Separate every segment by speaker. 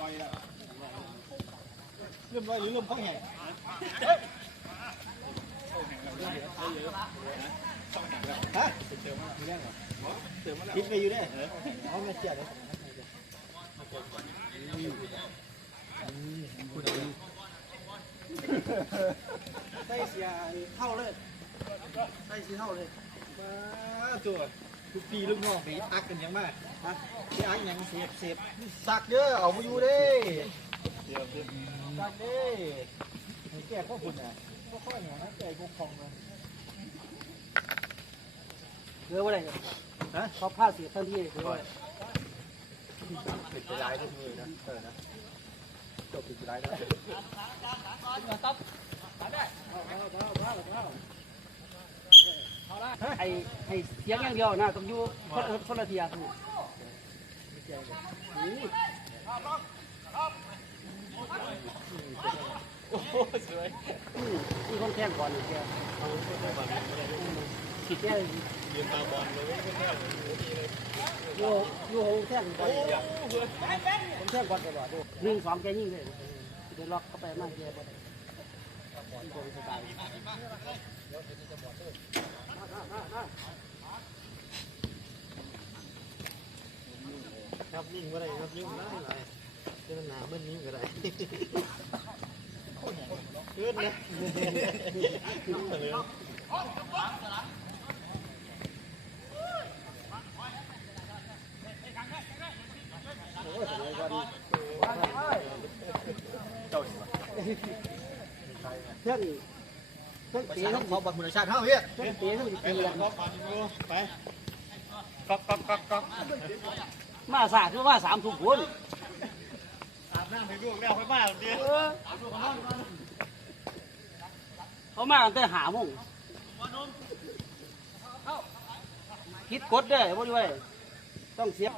Speaker 1: ลอยแล้วเริ่มลอยหรือเริ่มเข้าแห่ฮะเติมมาเรื่องเหรอเติมมาแล้วคิดไปอยู่เนี่ยเอาไม่เสียเลย
Speaker 2: ใส่เสียเท่าเลยใส่สีเท่าเลย
Speaker 1: มาตัวทุกปีลูกน้องไปอักกันยังมาก ฮะไปอักยังเสียบเสียบสักเยอะเอามาอยู่เด้เสียบเสียบสักเด้แก่พวกคุณอะพวกข้อเนี่ยนะแก่พวกคองเลย
Speaker 2: เหลือว่าอะไร
Speaker 1: ฮะ
Speaker 2: เขาผ้าดเสียทันทีเหลือว่า
Speaker 1: ปิดไปร้ายทุกมือนะเออนะจบปิดไปร้ายแล้ว
Speaker 2: ไอ้ไอ้เสียงอย่างเดียวนะต้องอยู่คนคนละเทียร์นี่นี่
Speaker 1: โอ้โหสวย
Speaker 2: นี่คนแข่งก่อนนี่แกแก
Speaker 1: ยืนตาบอลเลย
Speaker 2: อยู่อยู่หงแข่งก่อนผมแข่งก่อนตลอดดูหนึ่งสองแกยิงเลยเดี๋ยวล็อกเข้าไปมากแกบ่ได้สบาย
Speaker 1: รับนิ่งก็ได้ครับนิ่งได้ไรเจ้าหนามันนิ่งก็ได้ขึ้นนะเลย
Speaker 2: เครื่องเครื่อง
Speaker 1: ไป
Speaker 2: เตะ
Speaker 1: ใช้
Speaker 2: ทั้ง
Speaker 1: ของบอลมูลชาติเท่าเพี่ย
Speaker 2: เครื่องเตะทั้ง
Speaker 1: ไป
Speaker 2: เตีย
Speaker 1: ลั
Speaker 2: ง
Speaker 1: งก็ปันดูไปก๊อกก๊อกก๊อกก๊อก
Speaker 2: มาสาดคือว่าสามทุ่มพุ่น
Speaker 1: อาบน้ำให้ลูกแล้วไปบ้านดิ
Speaker 2: เขามาตั้งแต่หาโมงคิดกดเด้อบ่ด้วยต้องเสีย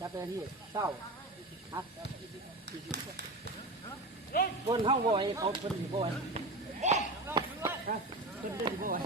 Speaker 2: จับไปที่เศร้าฮะบนเฮาบ่อยเขาเพิ่นสิบ่อยฮะเพิ่นเพิ่นสิบ่อย